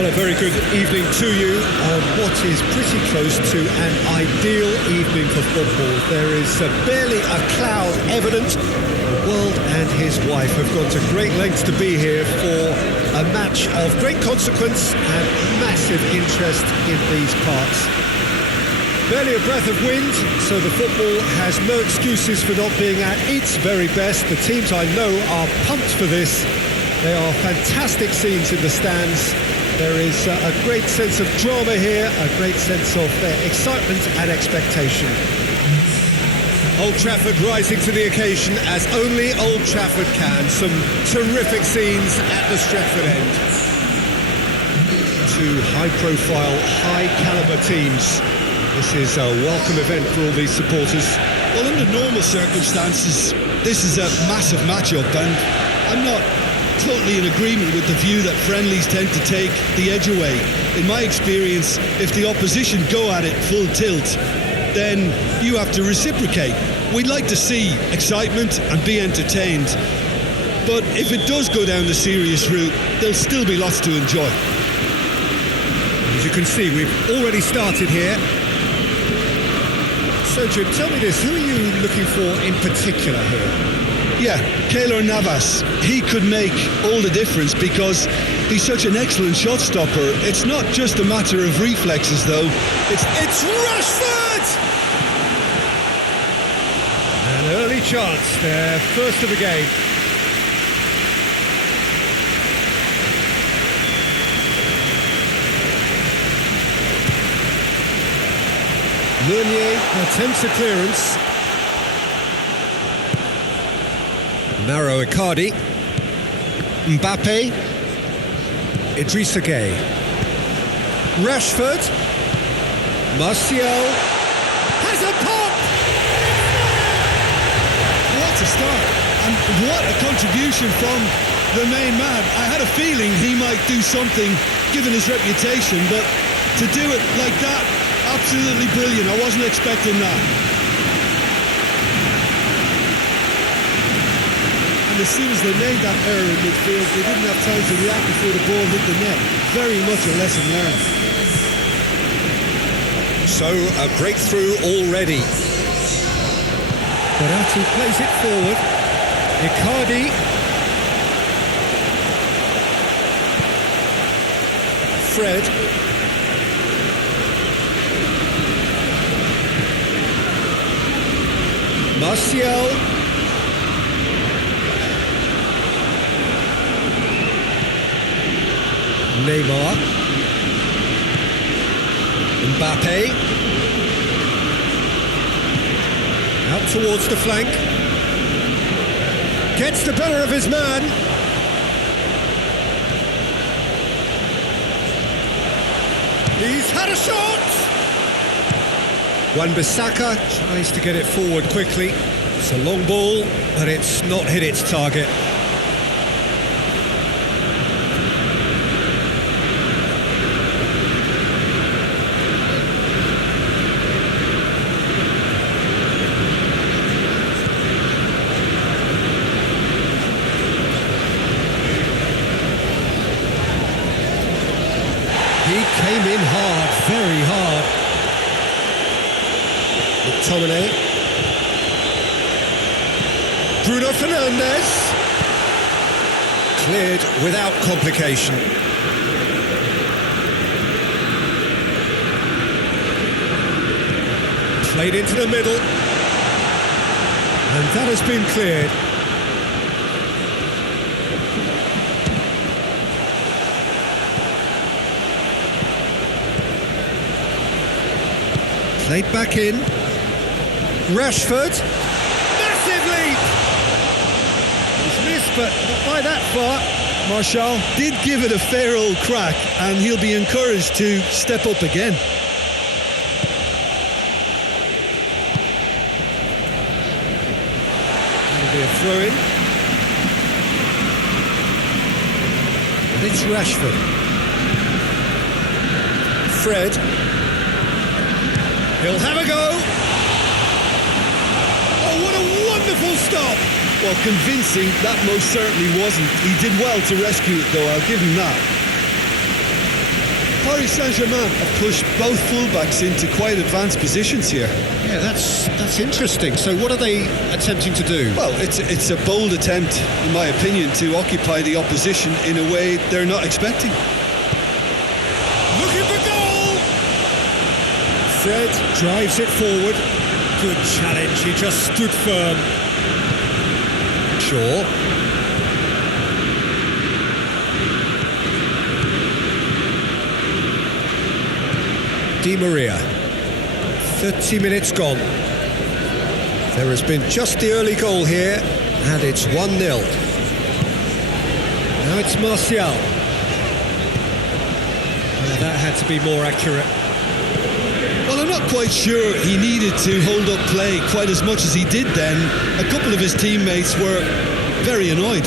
Well, a very good evening to you on what is pretty close to an ideal evening for football. There is barely a cloud evident. The world and his wife have gone to great lengths to be here for a match of great consequence and massive interest in these parts. Barely a breath of wind, so the football has no excuses for not being at its very best. The teams I know are pumped for this. They are fantastic scenes in the stands. There is a great sense of drama here, a great sense of excitement and expectation. Old Trafford rising to the occasion as only Old Trafford can. Some terrific scenes at the Stretford end. Two high-profile, high-caliber teams. This is a welcome event for all these supporters. Well, under normal circumstances, this is a massive match-up, and I'm not totally in agreement with the view that friendlies tend to take the edge away. In my experience, if the opposition go at it full tilt, then you have to reciprocate. We'd like to see excitement and be entertained, but if it does go down the serious route, there'll still be lots to enjoy. As you can see, we've already started here. So, Jim, tell me this, who are you looking for in particular here? Yeah, Keylor Navas. He could make all the difference because he's such an excellent shot stopper. It's not just a matter of reflexes, though. It's Rashford! An early chance, their first of the game. Meunier attempts a clearance. Narrow Icardi. Mbappe. Idrissa Gueye. Rashford. Martial. Has a pop! What a start. And what a contribution from the main man. I had a feeling he might do something, given his reputation, but to do it like that, absolutely brilliant. I wasn't expecting that. As soon as they made that error in midfield, they didn't have time to react before the ball hit the net. Very much a lesson learned. So, a breakthrough already. Berati plays it forward. Icardi. Fred. Martial. Neymar. Mbappe. Out towards the flank. Gets the better of his man. He's had a shot! Wan-Bissaka tries to get it forward quickly. It's a long ball, but it's not hit its target. He came in hard, very hard. McTominay. Bruno Fernandes. Cleared without complication. Played into the middle. And that has been cleared. Played back in. Rashford. Massive leap! He's missed, but not by that far. Martial did give it a fair old crack, and he'll be encouraged to step up again. It'll be a throw-in. And it's Rashford. Fred. He'll have a go. Oh, what a wonderful stop. Well, convincing, that most certainly wasn't. He did well to rescue it, though, I'll give him that. Paris Saint-Germain have pushed both fullbacks into quite advanced positions here. Yeah, that's interesting. So what are they attempting to do? Well, it's a bold attempt, in my opinion, to occupy the opposition in a way they're not expecting. Looking for goal! Fred drives it forward. Good challenge, he just stood firm. Shaw. Di Maria. 30 minutes gone. There has been just the early goal here, and it's 1-0. Now it's Martial. That had to be more accurate. Well, I'm not quite sure he needed to hold up play quite as much as he did then. A couple of his teammates were very annoyed.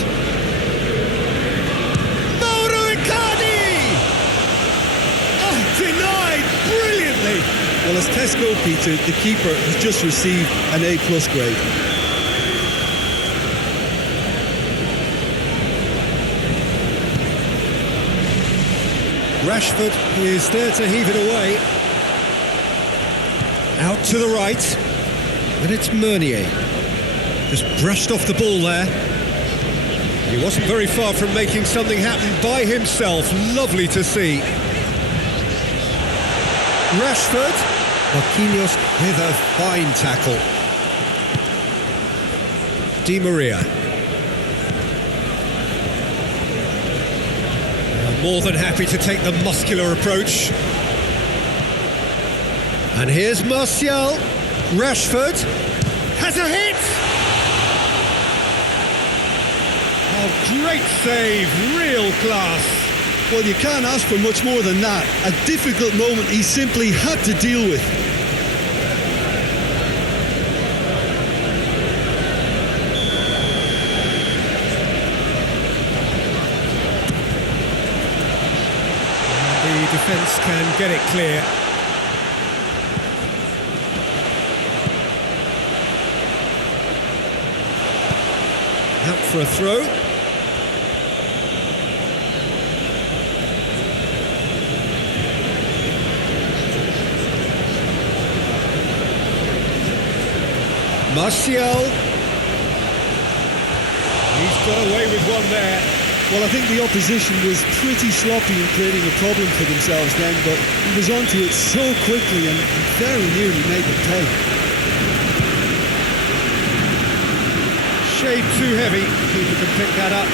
Denied brilliantly. Well, as Tesco, Peter, the keeper has just received an A+ grade. Rashford is there to heave it away. Out to the right. And it's Meunier. Just brushed off the ball there. He wasn't very far from making something happen by himself. Lovely to see. Rashford. Marquinhos with a fine tackle. Di Maria. More than happy to take the muscular approach. And here's Martial. Rashford has a hit. Oh, great save, real class. Well, you can't ask for much more than that. A difficult moment he simply had to deal with. The defence can get it clear. Out for a throw. Martial. He's got away with one there. Well, I think the opposition was pretty sloppy in creating a problem for themselves then, but he was onto it so quickly and very nearly made them pay. Shade too heavy. Keeper can pick that up.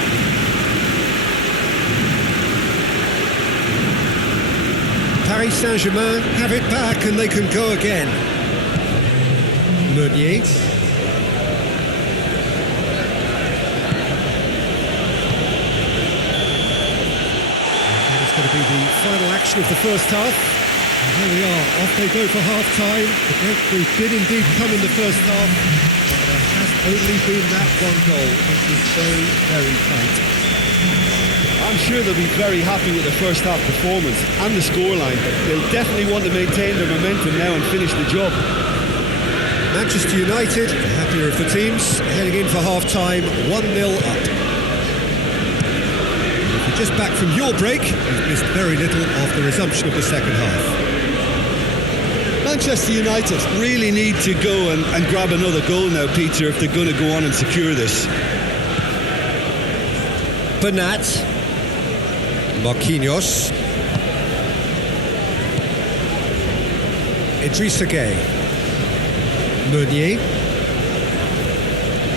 Paris Saint-Germain have it back and they can go again. Meunier. Going to be the final action of the first half. And here we are, off they go for half-time. The breakthrough did indeed come in the first half, but there has only been that one goal. It is very, very tight. I'm sure they'll be very happy with the first half performance and the scoreline. They'll definitely want to maintain their momentum now and finish the job. Manchester United, the happier of the teams, heading in for half-time, 1-0 up. Just back from your break, you've missed very little of the resumption of the second half. Manchester United really need to go and grab another goal now, Peter, if they're going to go on and secure this. Bernat. Marquinhos. Idrissa Gueye. Meunier.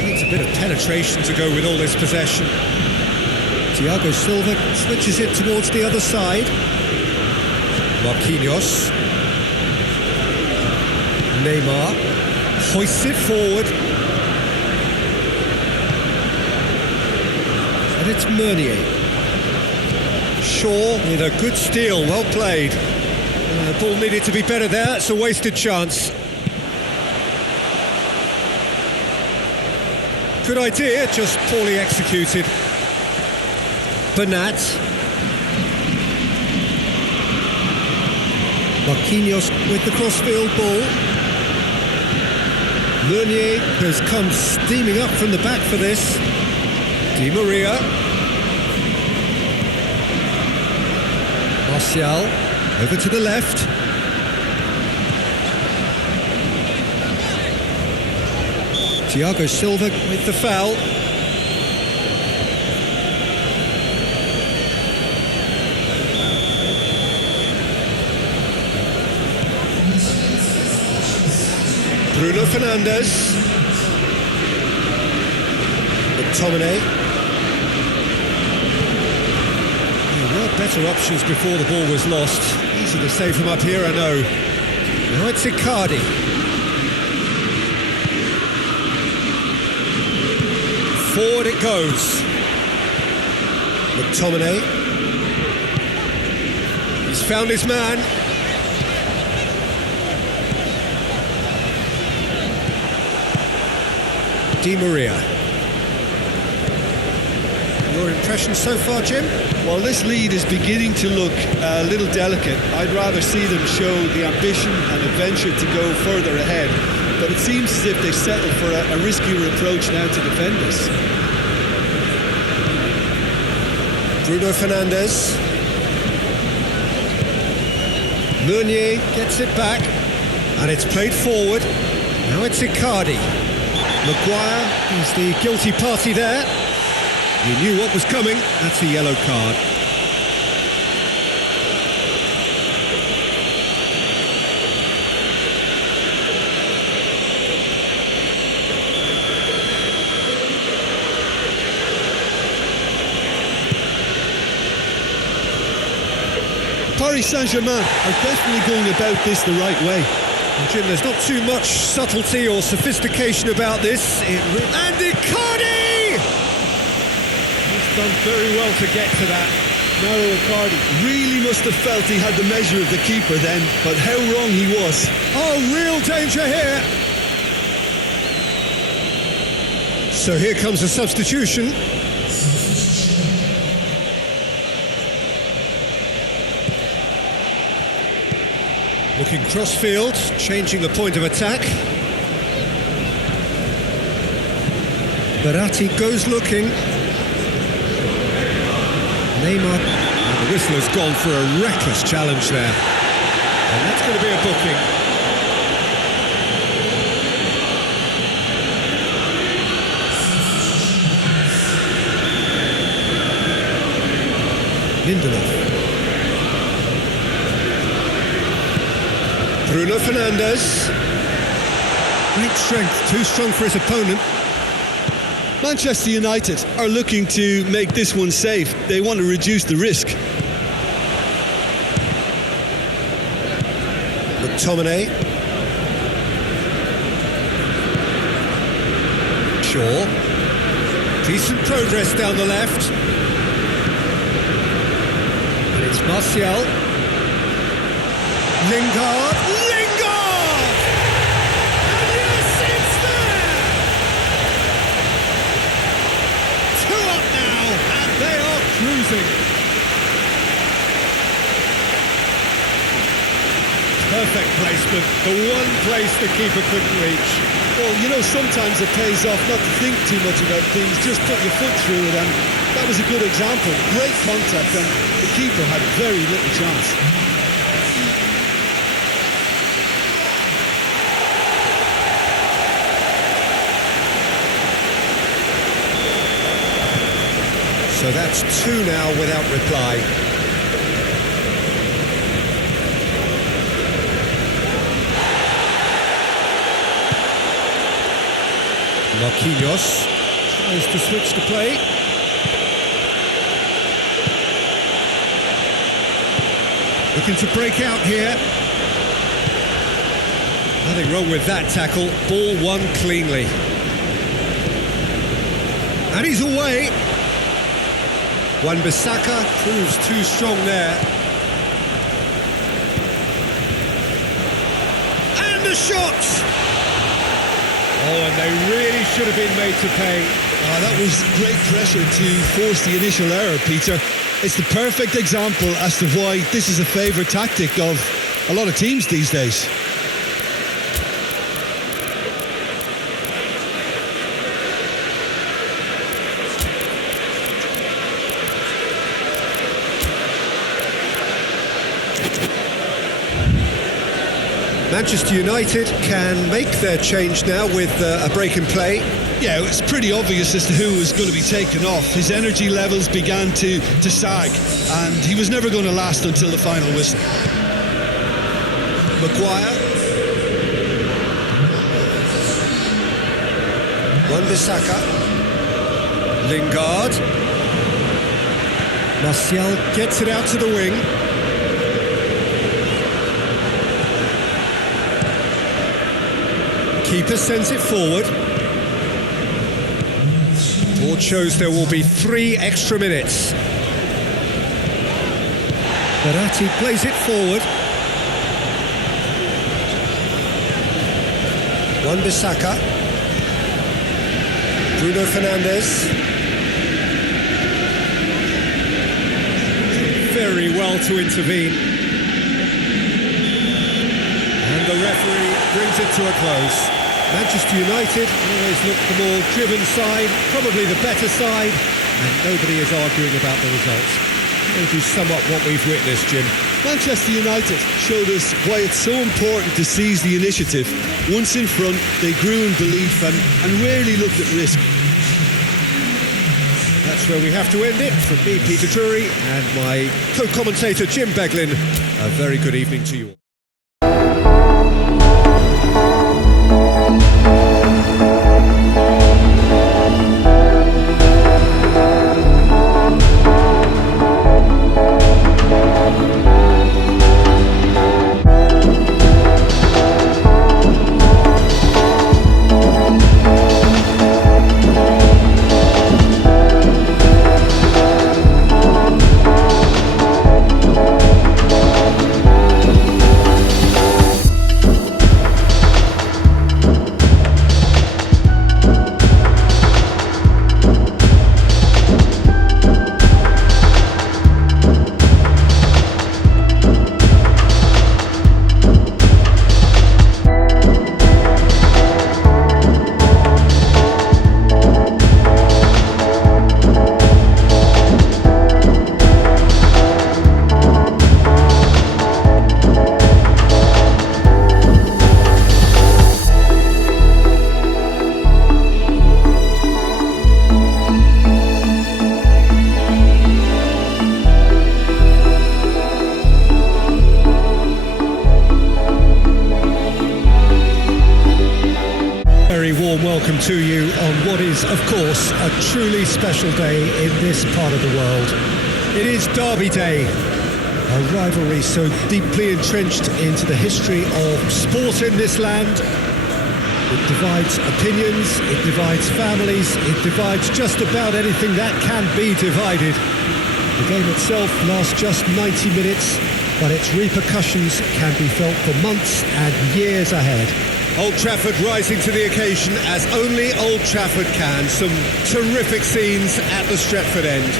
Needs a bit of penetration to go with all this possession. Thiago Silva switches it towards the other side. Marquinhos. Neymar hoists it forward. And it's Meunier. Shaw with a good steal, well played. The ball needed to be better there, it's a wasted chance. Good idea, just poorly executed. Bernat. Marquinhos with the crossfield ball. Meunier has come steaming up from the back for this. Di Maria. Martial. Over to the left. Thiago Silva with the foul. Bruno Fernandes. McTominay. There were better options before the ball was lost. Easy to save from up here, I know. Now it's Icardi. Forward it goes. McTominay. He's found his man. Di Maria. Your impression so far, Jim? Well, this lead is beginning to look a little delicate. I'd rather see them show the ambition and adventure to go further ahead. But it seems as if they settle for a riskier approach now to defend this. Bruno Fernandes. Meunier gets it back. And it's played forward. Now it's Icardi. Maguire is the guilty party there. He knew what was coming. That's a yellow card. Paris Saint-Germain are definitely going about this the right way. And Jim, there's not too much subtlety or sophistication about this. And Icardi! He's done very well to get to that. Mauro Icardi really must have felt he had the measure of the keeper then, but how wrong he was. Oh, real danger here. So here comes a substitution. Looking cross-field, changing the point of attack. Baratti goes looking. Neymar. And the whistle has gone for a reckless challenge there. And that's going to be a booking. Lindelof. Bruno Fernandes. Great strength, too strong for his opponent. Manchester United are looking to make this one safe. They want to reduce the risk. McTominay. Shaw. Decent progress down the left. And it's Martial. Lingard. Lingard! And yes, it's there! 2 up now, and they are cruising. Perfect placement, the one place the keeper couldn't reach. Well, you know, sometimes it pays off not to think too much about things, just put your foot through it, and that was a good example. Great contact, and the keeper had very little chance. So that's 2 now without reply. Marquinhos tries to switch the play. Looking to break out here. Nothing wrong with that tackle. Ball won cleanly. And he's away. Wan-Bissaka proves too strong there. And the shot! Oh, and they really should have been made to pay. That was great pressure to force the initial error, Peter. It's the perfect example as to why this is a favourite tactic of a lot of teams these days. Manchester United can make their change now with a break in play. Yeah, it was pretty obvious as to who was going to be taken off. His energy levels began to sag, and he was never going to last until the final whistle. Maguire. Wan-Bissaka. Lingard. Martial gets it out to the wing. Keeper sends it forward. Board shows there will be 3 extra minutes. Verratti plays it forward. Wan-Bissaka. Bruno Fernandes. Very well to intervene. And the referee brings it to a close. Manchester United always look the more driven side, probably the better side, and nobody is arguing about the results. Maybe sum up what we've witnessed, Jim. Manchester United showed us why it's so important to seize the initiative. Once in front, they grew in belief and rarely looked at risk. That's where we have to end it. From me, Peter Drury, and my co-commentator, Jim Beglin, a very good evening to you all. Welcome to you on what is, of course, a truly special day in this part of the world. It is Derby Day, a rivalry so deeply entrenched into the history of sport in this land. It divides opinions, it divides families, it divides just about anything that can be divided. The game itself lasts just 90 minutes, but its repercussions can be felt for months and years ahead. Old Trafford rising to the occasion as only Old Trafford can. Some terrific scenes at the Stretford end.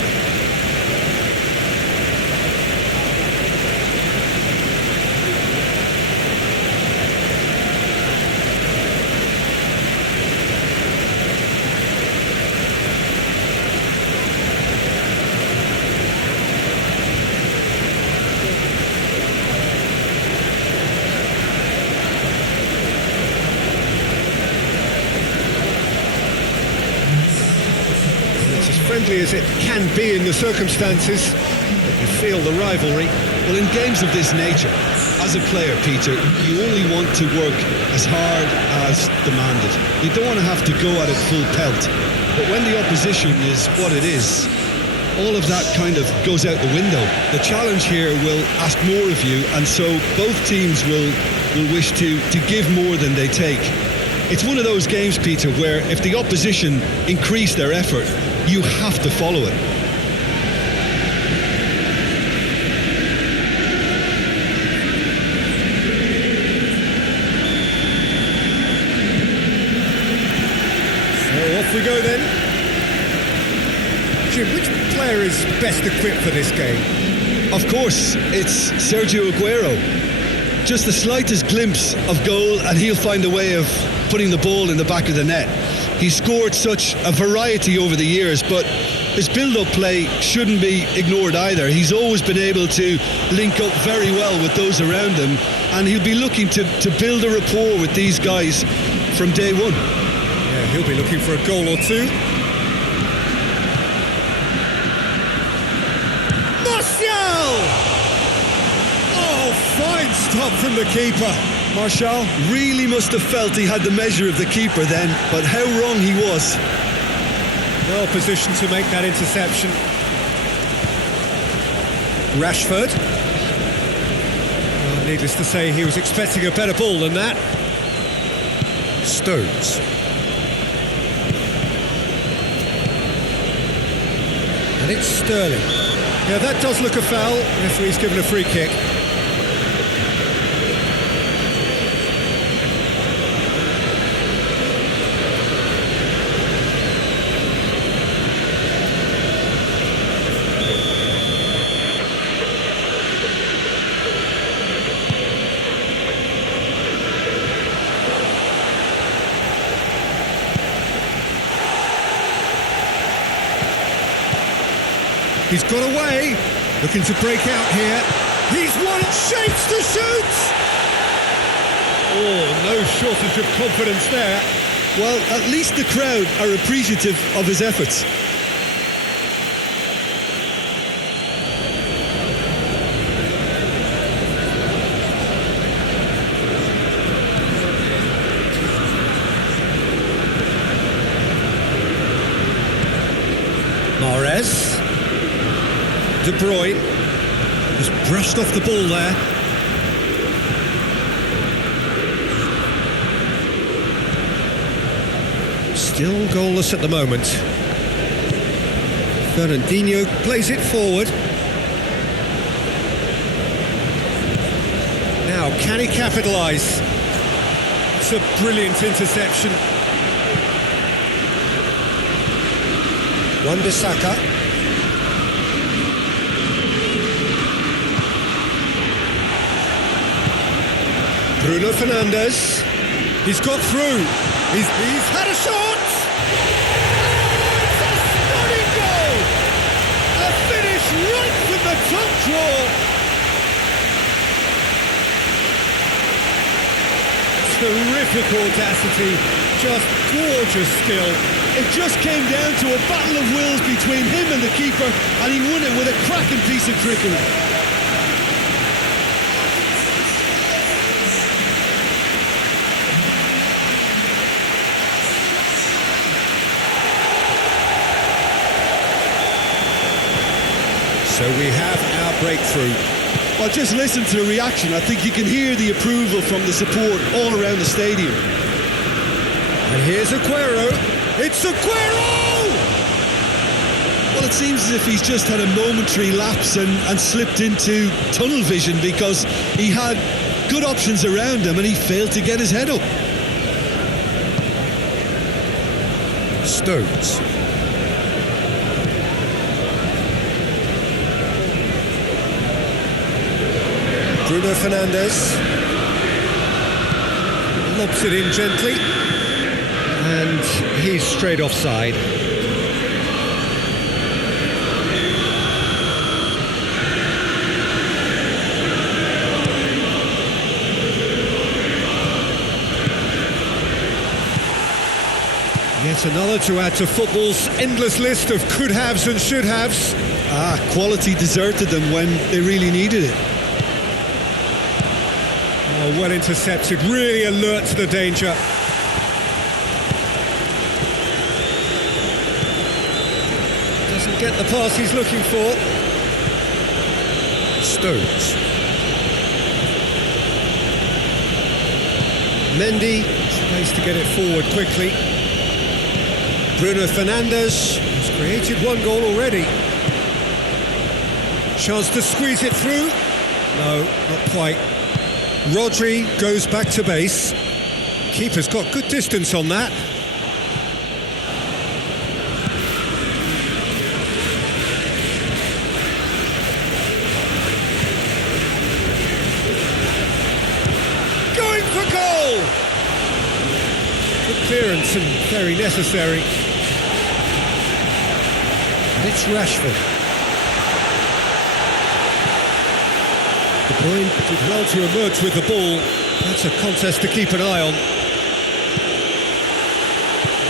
Friendly as it can be in the circumstances, but you feel the rivalry. Well, in games of this nature, as a player, Peter, you only want to work as hard as demanded. You don't want to have to go at it full pelt. But when the opposition is what it is, all of that kind of goes out the window. The challenge here will ask more of you, and so both teams will wish to give more than they take. It's one of those games, Peter, where if the opposition increase their effort, you have to follow it. So off we go then. Jim, which player is best equipped for this game? Of course, it's Sergio Aguero. Just the slightest glimpse of goal and he'll find a way of putting the ball in the back of the net. He's scored such a variety over the years, but his build-up play shouldn't be ignored either. He's always been able to link up very well with those around him, and he'll be looking to build a rapport with these guys from day one. Yeah, he'll be looking for a goal or two. Martial! Oh, fine stop from the keeper. Martial really must have felt he had the measure of the keeper then, but how wrong he was. Well positioned to make that interception. Rashford. Well, needless to say, he was expecting a better ball than that. Stones. And it's Sterling. Yeah, that does look a foul. Referee's given a free kick. He's got away, looking to break out here. He's one, shapes to shoot! Oh, no shortage of confidence there. Well, at least the crowd are appreciative of his efforts. Mahrez. De Bruyne just brushed off the ball there. Still goalless at the moment. Fernandinho plays it forward. Now, can he capitalise? It's a brilliant interception. Wan-Bissaka. Bruno Fernandes, he's got through, he's had a shot! Oh, it's a stunning goal! A finish right from the top draw! Terrific audacity, just gorgeous skill. It just came down to a battle of wills between him and the keeper, and he won it with a cracking piece of trickery. So we have our breakthrough. Well, just listen to the reaction. I think you can hear the approval from the support all around the stadium. And here's Aguero. It's Aguero! Well, it seems as if he's just had a momentary lapse and slipped into tunnel vision, because he had good options around him and he failed to get his head up. Stones. Bruno Fernandes lobs it in gently, and he's straight offside. Yet another to add to football's endless list of could-haves and should-haves. Quality deserted them when they really needed it. Oh, well intercepted, really alert to the danger. Doesn't get the pass he's looking for. Stones. Mendy tries to get it forward quickly. Bruno Fernandes has created one goal already. Chance to squeeze it through. No, not quite. Rodri goes back to base. Keeper's got good distance on that. Going for goal! Good clearance and very necessary. And it's Rashford. De Bruyne did well to emerge with the ball. That's a contest to keep an eye on.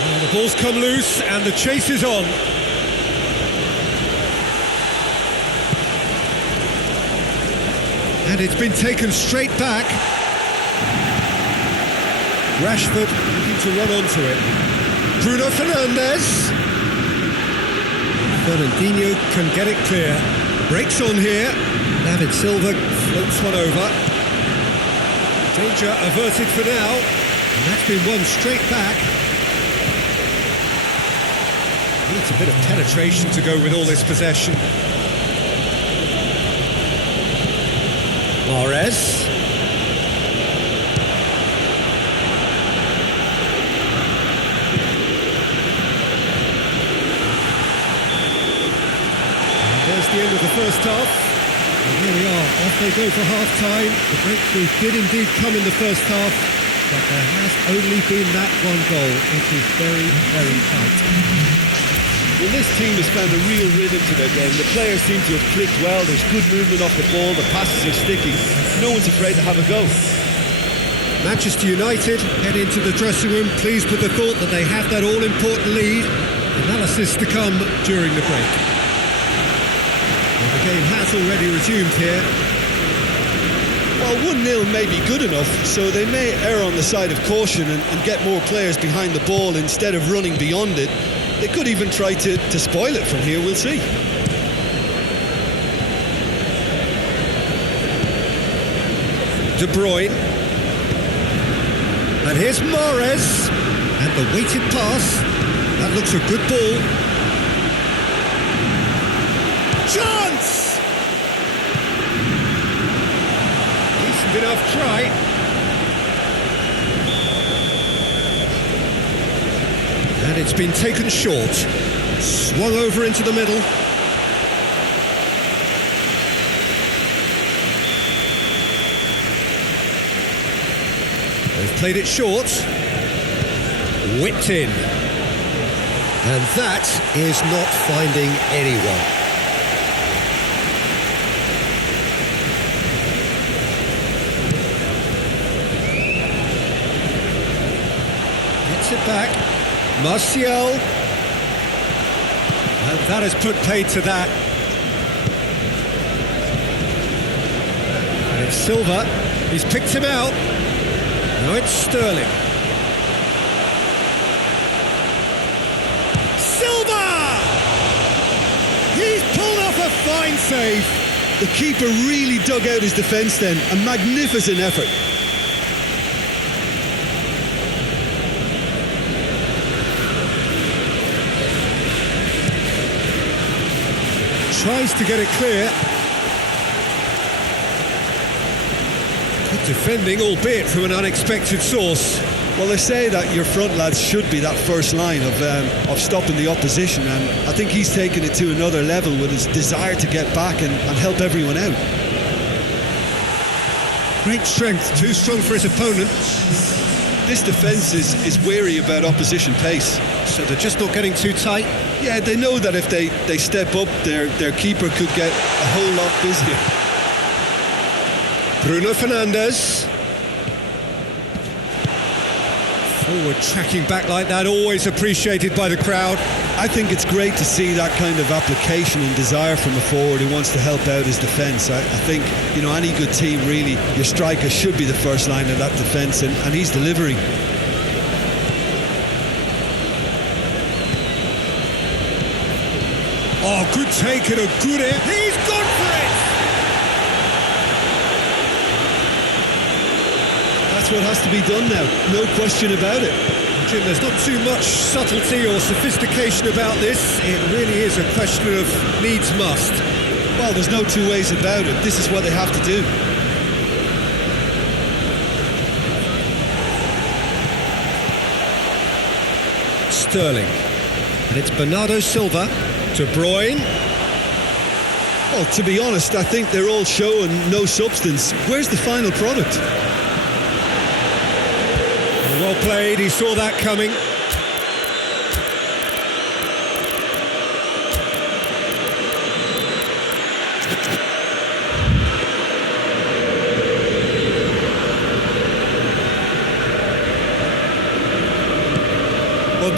Well, the ball's come loose and the chase is on. And it's been taken straight back. Rashford looking to run onto it. Bruno Fernandes. Fernandinho can get it clear. Breaks on here. David Silva floats one over. Danger averted for now. And that's been won straight back. Needs a bit of penetration to go with all this possession. Mahrez. There's the end of the first half. And here we are, off they go for half-time. The breakthrough did indeed come in the first half, but there has only been that one goal. It is very, very tight. Well, this team has found a real rhythm to their game. The players seem to have clicked well. There's good movement off the ball. The passes are sticking. No one's afraid to have a go. Manchester United head into the dressing room pleased with the thought that they have that all-important lead. Analysis to come during the break. The game has already resumed here. Well, 1-0 may be good enough, so they may err on the side of caution and get more players behind the ball instead of running beyond it. They could even try to spoil it from here, we'll see. De Bruyne. And here's Mahrez. And the weighted pass. That looks a good ball. Chance! Decent enough try. And it's been taken short. Swung over into the middle. They've played it short. Whipped in. And that is not finding anyone. Gets it back. Martial. And that has put paid to that. And it's Silva. He's picked him out. Now it's Sterling. Silva! He's pulled off a fine save. The keeper really dug out his defence then. A magnificent effort. Tries to get it clear. Good defending, albeit from an unexpected source. Well, they say that your front lads should be that first line of stopping the opposition, and I think he's taken it to another level with his desire to get back and help everyone out. Great strength, too strong for his opponent. This defence is wary about opposition pace. So they're just not getting too tight. Yeah, they know that if they step up, their keeper could get a whole lot busier. Bruno Fernandes. Forward tracking back like that, always appreciated by the crowd. I think it's great to see that kind of application and desire from a forward who wants to help out his defence. I think, you know, any good team really, your striker should be the first line of that defence, and he's delivering. Oh, good take and a good air. He's gone for it! That's what has to be done now, no question about it. Jim, there's not too much subtlety or sophistication about this. It really is a question of needs must. Well, there's no two ways about it. This is what they have to do. Sterling. And it's Bernardo Silva. De Bruyne. Well, to be honest, I think they're all show and no substance. Where's the final product? Well played, he saw that coming.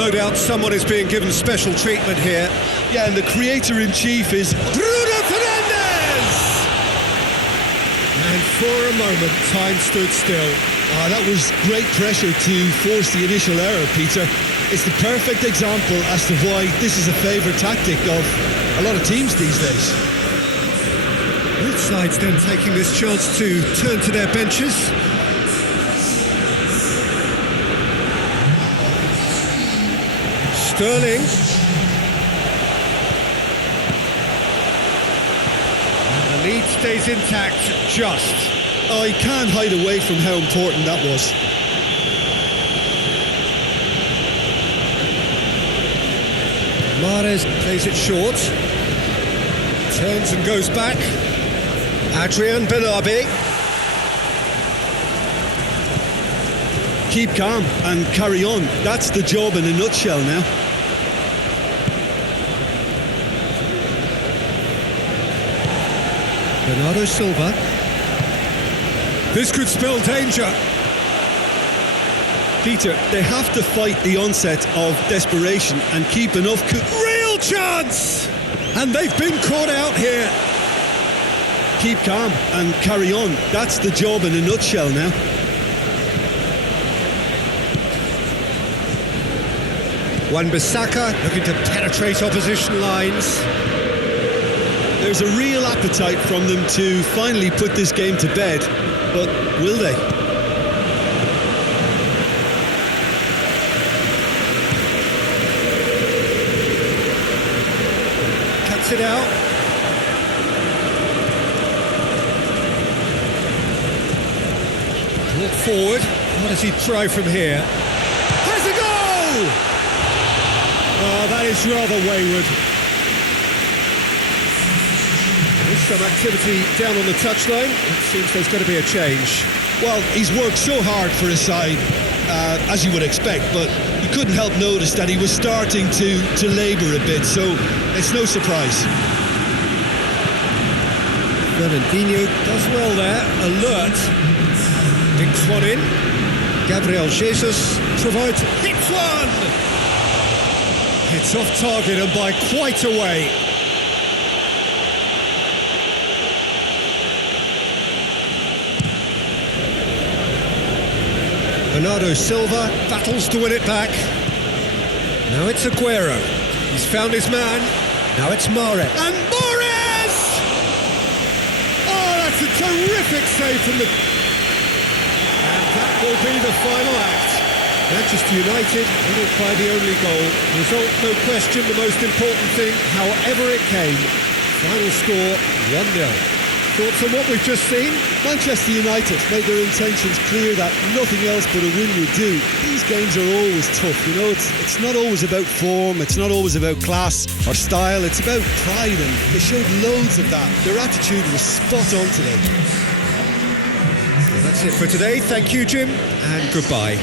no doubt someone is being given special treatment here. Yeah, and the creator-in-chief is Bruno Fernandes! And for a moment, time stood still. that was great pressure to force the initial error, Peter. It's the perfect example as to why this is a favourite tactic of a lot of teams these days. Both sides then taking this chance to turn to their benches. Sterling. And the lead stays intact, just. Oh, he can't hide away from how important that was. Mahrez plays it short. Turns and goes back. Adrian Benabi. Keep calm and carry on. That's the job in a nutshell now. Bernardo Silva. This could spell danger. Peter, they have to fight the onset of desperation and keep enough... Real chance! And they've been caught out here. Keep calm and carry on. That's the job in a nutshell now. Wan-Bissaka looking to penetrate opposition lines. There's a real appetite from them to finally put this game to bed, but will they? Cuts it out. Brought forward. What does he try from here? Has a goal! Oh, that is rather wayward. There's some activity down on the touchline. It seems there's going to be a change. Well, he's worked so hard for his side, as you would expect, but you couldn't help notice that he was starting to labour a bit, so it's no surprise. Fernandinho does well there, alert. Dinks one in. Gabriel Jesus provides... Hits one! It's off target and by quite a way. Bernardo Silva battles to win it back. Now it's Aguero. He's found his man. Now it's Mahrez. And Mahrez! Oh, that's a terrific save from the... And that will be the final act. Manchester United win it by the only goal. Result, no question, the most important thing, however it came. Final score, 1-0. Thoughts on what we've just seen? Manchester United made their intentions clear that nothing else but a win would do. These games are always tough, you know, it's not always about form, it's not always about class or style, it's about pride, and they showed loads of that. Their attitude was spot on today. Well, that's it for today. Thank you, Jim, and goodbye.